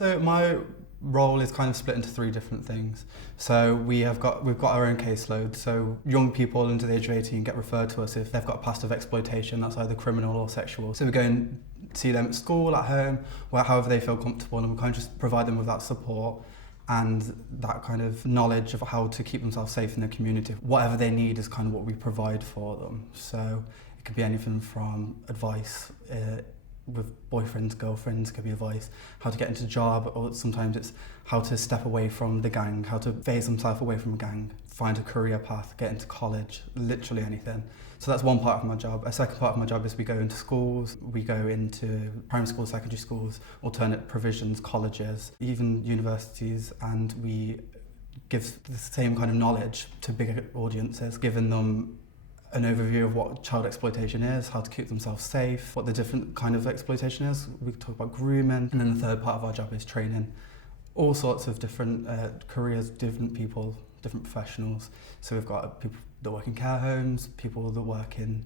So my role is kind of split into three different things. So we've got our own caseload. So young people under the age of 18 get referred to us if they've got a past of exploitation that's either criminal or sexual. So we go and see them at school, at home, however they feel comfortable, and we kind of just provide them with that support and that kind of knowledge of how to keep themselves safe in the community. Whatever they need is kind of what we provide for them. So it could be anything from advice with boyfriends, girlfriends, could be advice, how to get into a job, or sometimes it's how to step away from the gang, how to phase themselves away from a gang, find a career path, get into college, literally anything. So that's one part of my job. A second part of my job is we go into schools, we go into primary schools, secondary schools, alternate provisions, colleges, even universities, and we give the same kind of knowledge to bigger audiences, giving them an overview of what child exploitation is, how to keep themselves safe, what the different kind of exploitation is. We talk about grooming, and then the third part of our job is training all sorts of different careers, different people, different professionals. So we've got people that work in care homes, people that work in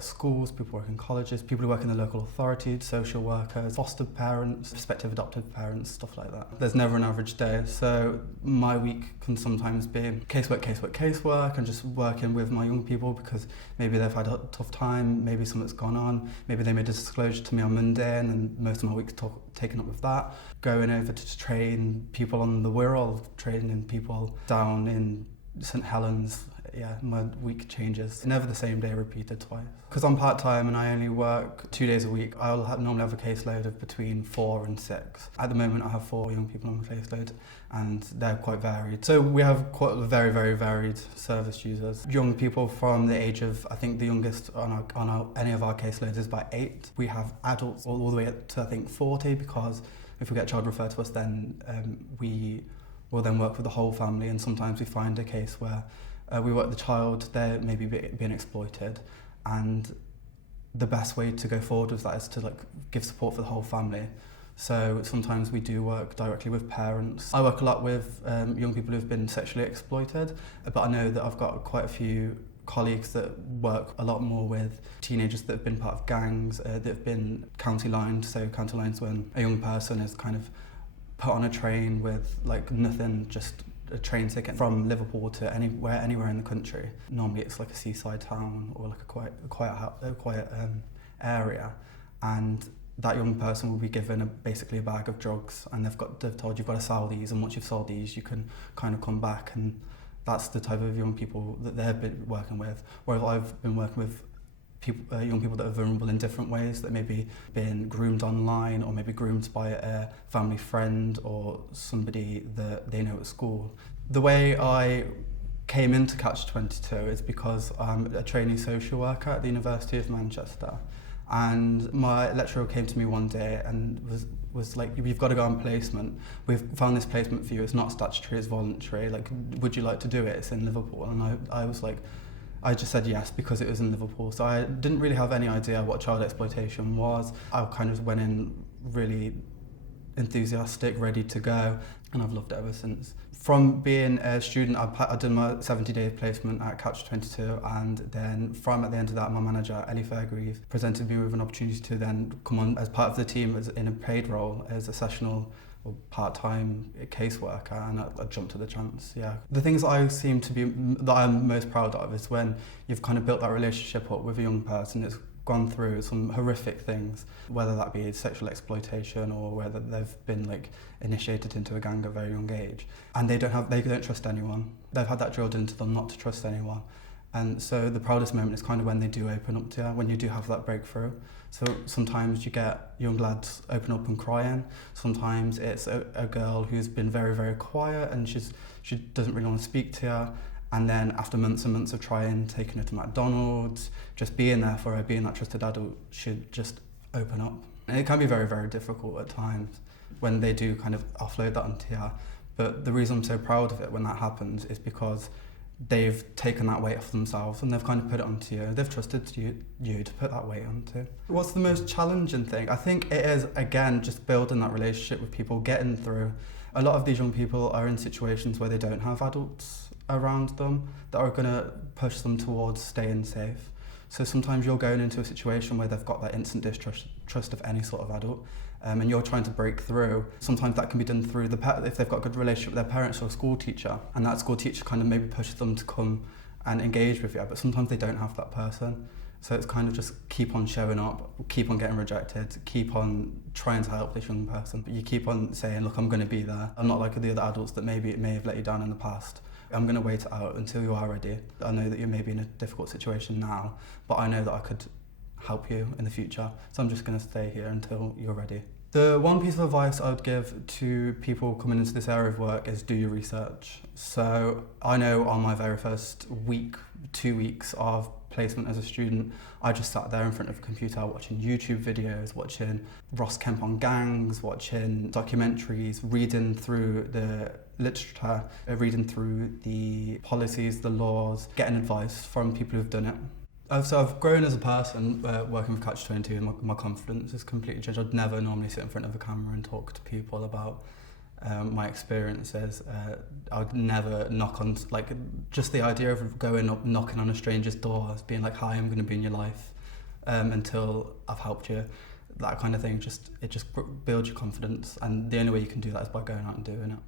schools, people work in colleges, people who work in the local authority, social workers, foster parents, prospective adoptive parents, stuff like that. There's never an average day, so my week can sometimes be casework, and just working with my young people because maybe they've had a tough time, maybe something's gone on, maybe they made a disclosure to me on Monday and then most of my week's taken up with that. Going over to train people on the Wirral, training people down in St Helens. Yeah, my week changes. Never the same day, repeated twice. Because I'm part-time and I only work 2 days a week, I'll normally have a caseload of between 4 and 6. At the moment I have 4 young people on my caseload and they're quite varied. So we have quite very, very varied service users. Young people from the age of, I think the youngest on any of our caseloads is by 8. We have adults all the way up to I think 40, because if we get a child referred to us, then we will then work with the whole family, and sometimes we find a case where we work with the child, they're maybe being exploited, and the best way to go forward with that is to give support for the whole family. So sometimes we do work directly with parents. I work a lot with young people who've been sexually exploited, but I know that I've got quite a few colleagues that work a lot more with teenagers that have been part of gangs, that have been county lined. So county lines when a young person is kind of put on a train with nothing, just a train ticket from Liverpool to anywhere in the country. Normally it's like a seaside town or like a quiet area, and that young person will be given basically a bag of drugs, and they've told you've got to sell these, and once you've sold these you can kind of come back, and that's the type of young people that they've been working with. Whereas I've been working with young people that are vulnerable in different ways, that maybe been groomed online or maybe groomed by a family friend or somebody that they know at school. The way I came into Catch22 is because I'm a trainee social worker at the University of Manchester, and my lecturer came to me one day and was like, you've got to go on placement. We've found this placement for you, it's not statutory, it's voluntary, would you like to do it? It's in Liverpool. And I was like, I just said yes because it was in Liverpool. So I didn't really have any idea what child exploitation was. I kind of went in really enthusiastic, ready to go, and I've loved it ever since. From being a student, I did my 70-day placement at Catch22, and then at the end of that, my manager, Ellie Fairgrieve, presented me with an opportunity to then come on as part of the team in a paid role as a sessional or part-time caseworker, and I jumped at the chance. Yeah, the things that I'm most proud of is when you've kind of built that relationship up with a young person that's gone through some horrific things, whether that be sexual exploitation or whether they've been initiated into a gang at a very young age, and they don't trust anyone. They've had that drilled into them not to trust anyone. And so the proudest moment is kind of when they do open up to you, when you do have that breakthrough. So sometimes you get young lads open up and crying. Sometimes it's a girl who's been very, very quiet and she doesn't really want to speak to you. And then after months and months of trying, taking her to McDonald's, just being there for her, being that trusted adult, she'd just open up. And it can be very, very difficult at times when they do kind of offload that onto you. But the reason I'm so proud of it when that happens is because they've taken that weight off themselves and they've kind of put it onto you. They've trusted you to put that weight onto. What's the most challenging thing? I think it is, again, just building that relationship with people, getting through. A lot of these young people are in situations where they don't have adults around them that are going to push them towards staying safe. So sometimes you're going into a situation where they've got that instant distrust of any sort of adult, and you're trying to break through, sometimes that can be done through if they've got a good relationship with their parents or a school teacher, and that school teacher kind of maybe pushes them to come and engage with you, but sometimes they don't have that person. So it's kind of just keep on showing up, keep on getting rejected, keep on trying to help this young person. But you keep on saying, look, I'm going to be there. I'm not like the other adults that maybe it may have let you down in the past. I'm going to wait it out until you are ready. I know that you may be in a difficult situation now, but I know that I could help you in the future. So I'm just going to stay here until you're ready. The one piece of advice I would give to people coming into this area of work is do your research. So I know on my very first week, 2 weeks of placement as a student, I just sat there in front of a computer watching YouTube videos, watching Ross Kemp on gangs, watching documentaries, reading through the literature, reading through the policies, the laws, getting advice from people who've done it. So I've grown as a person working with Catch22, and my confidence is completely changed. I'd never normally sit in front of a camera and talk to people about my experiences. I'd never knock on, like, just the idea of going up, knocking on a stranger's door, being like, hi, I'm going to be in your life until I've helped you. That kind of thing, it just builds your confidence, and the only way you can do that is by going out and doing it.